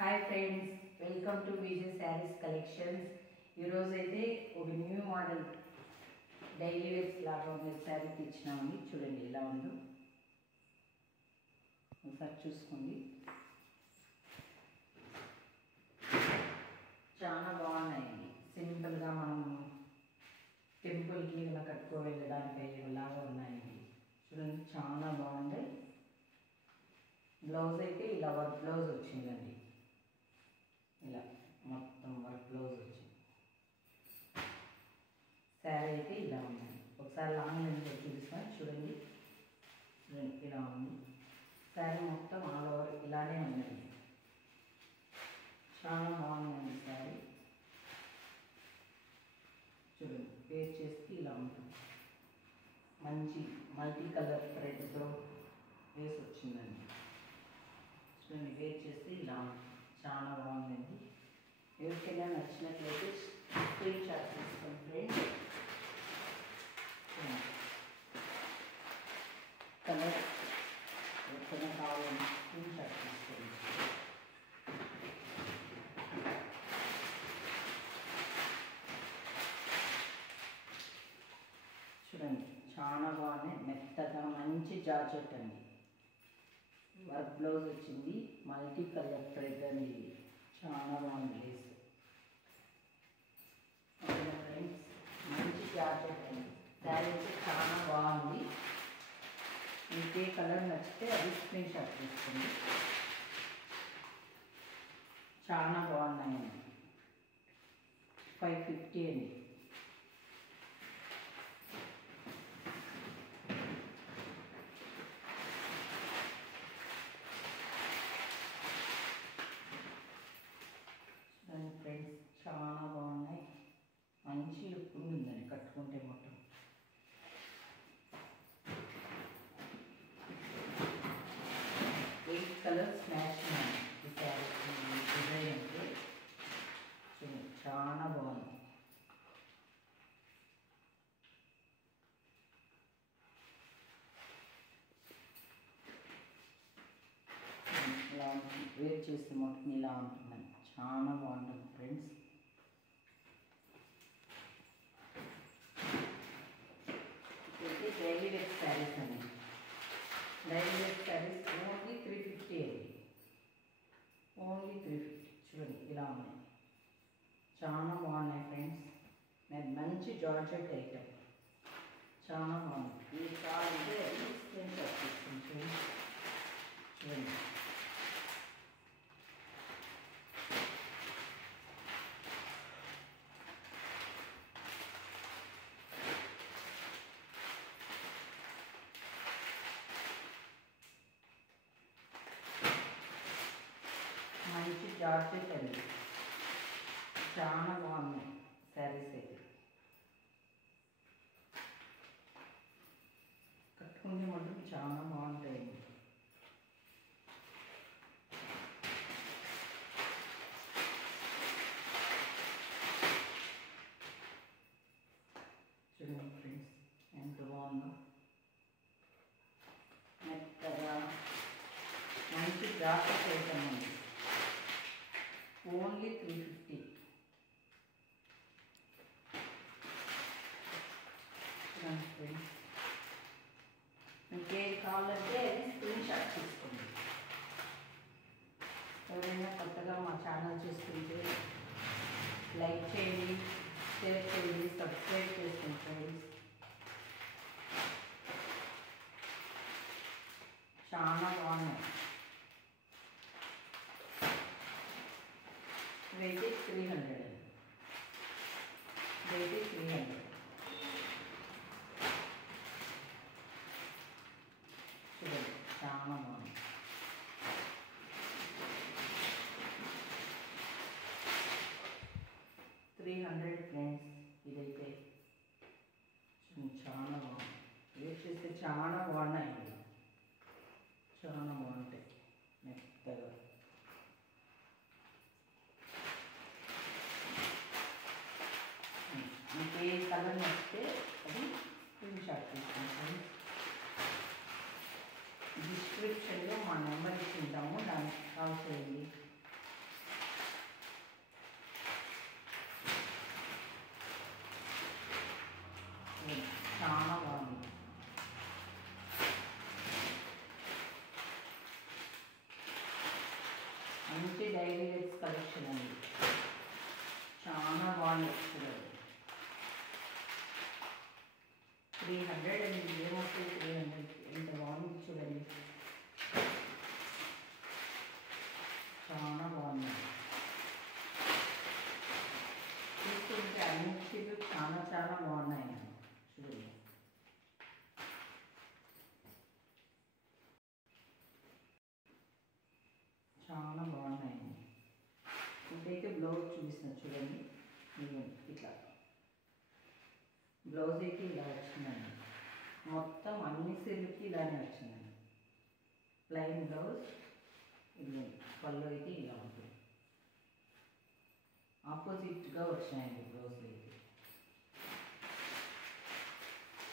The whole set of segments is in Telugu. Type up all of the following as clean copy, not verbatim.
Hi friends, welcome to Vijay saris collections. ఈరోజు అయితే ఒక న్యూ మోడల్ డైలీ వేర్స్ లాగా ఉన్న శారీ తెచ్చినామండి. చూడండి ఎలా ఉందో ఒకసారి చూసుకోండి. చాలా బాగున్నాయండి. సింపుల్గా మనం టెంపుల్కి ఇలా కట్టుకో వెళ్ళడానికి లాగా ఉన్నాయండి. చూడండి చాలా బాగుంది. బ్లౌజ్ అయితే ఇలా వర్క్ బ్లౌజ్ వచ్చిందండి. ఇలా మొత్తం వర్క్ బ్లౌజ్ వచ్చింది. శారీ అయితే ఇలా ఉంది. ఒకసారి లాంగ్ లెంత్ చూపిస్తాను చూడండి. ఇలా ఉంది శారీ మొత్తం ఆల్ ఓవర్ ఇలానే ఉందండి. చాలా బాగుందండి శారీ. చూడండి పేర్ చేస్తే ఇలా ఉంటుంది. మంచి మల్టీ కలర్ థ్రెడ్తో వేసి వచ్చిందండి. చూడండి వేర్ చేస్తే ఇలా చాలా బాగుందండి. ఎవరికైనా నచ్చినట్లయితే స్క్రీన్ షాట్ తీసుకోండి ఫ్రెండ్స్. కలర్ ఎవరికైనా కావాలని స్క్రీన్ షాట్ తీసుకోండి. చూడండి చాలా బాగున్నాయి. మెత్తగా మంచి జార్జెట్ అండి. వర్క్ బ్లౌజ్ వచ్చింది. మల్టీ కలర్ థ్రెడ్ అండి. చాలా బాగుంది లేస్. ఓకేనా ఫ్రెండ్స్, మంచి జార్జెట్ అండి. శారీ అయితే చాలా బాగుంది. మీకు ఏ కలర్ నచ్చితే అది స్క్రీన్ షాట్ తీసుకోండి. చాలా బాగున్నాయండి. 550 అండి. ఫ్రెండ్స్ చాలా బాగున్నాయి. మంచి లుక్ ఉందండి కట్టుకుంటే మొత్తం. ఎయిట్ కలర్స్ మ్యాచ్ ఈ శారీ డిజైన్ అంటే చాలా బాగుంది. ఇలా వేర్ చేస్తే మొత్తం ఇలా ఉంటుందండి. చాలా బాగుంటుంది ఫ్రెండ్స్. అయితే డైలీ వేర్ శారీస్ అండి. డైలీ వేర్ శారీస్ ఓన్లీ 350 అండి. ఓన్లీ 350. చూడండి ఇలా ఉన్నాయి. చాలా బాగున్నాయి ఫ్రెండ్స్. మంచి జార్జెట్ ఐటమ్. చాలా బాగుంది. ఇది కావాలంటే స్క్రీన్ షాట్ తీసుకుని చూడండి. మంచి జార్జెట్ అండి. చాలా బాగున్నాయి శారీస్ అయితే. కట్టుకుంటే మాత్రం చాలా బాగుంటాయండి. చూడండి ఫ్రెండ్స్ ఎంత బాగుందో. మెత్తగా మంచి జాకెట్ ఐటమ్ అండి. ఓన్లీ 350. చూడండి ఫ్రెండ్స్, మీకు ఏది కావాలంటే అది స్క్రీన్ షాట్ తీసుకోండి. ఎవరైనా కొత్తగా మా ఛానల్ చూస్తుంటే లైక్ చేయండి, షేర్ చేయండి, సబ్స్క్రైబ్ చేసుకోండి ఫ్రెండ్స్. చాలా బాగున్నాయి. ఇవైతే 300 అండి. ఇవైతే 300. చూడండి చాలా బాగుంది. $300 ఫ్రెండ్స్. ఇదైతే చాలా బాగుంది. వేర్ చేస్తే చాలా బాగున్నాయండి. చాలా బాగుంటాయి మెత్తగా. మీకు ఏ కలర్ నచ్చితే అది స్క్రీన్ షాట్ తీసుకుంటాను. డిస్క్రిప్షన్లో మా నెంబర్ ఇచ్చింటాము, దానికి కాల్ చేయండి. మంచి డైలీ వేర్స్ కలెక్షన్ అండి. చాలా బాగుంది చూడండి. 300 అండి. ఏమవుతుంది 300? ఎంత బాగుంది చూడండి. చాలా బాగుంది. చూస్తుంటే అన్ని చీరలు చాలా చాలా బాగున్నాయి చూడండి. చాలా బాగున్నాయండి. ఇంకైతే బ్లౌజ్ చూపిస్తాను చూడండి. ఇట్లా బ్లౌజ్ అయితే ఇలా వచ్చిందండి. మొత్తం అన్ని సీరియల్కి ఇలానే వచ్చిందండి. Plain blouse. ఇది పళ్ళు అయితే ఇలా ఉంటుంది. ఆపోజిట్గా వచ్చినాయండి బ్లౌజ్ అయితే.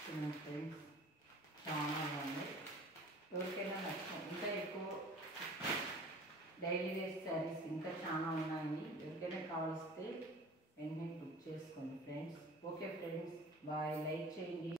ఫ్రెండ్స్ చాలా బాగుంది. ఎవరికైనా నచ్చాం. ఇంకా ఎక్కువ డైలీ వేర్ శారీస్ ఇంకా చాలా ఉన్నాయండి. ఎవరికైనా కావలిస్తే వెంటనే బుక్ చేసుకోండి friends. Okay friends, bye. Like చేయండి.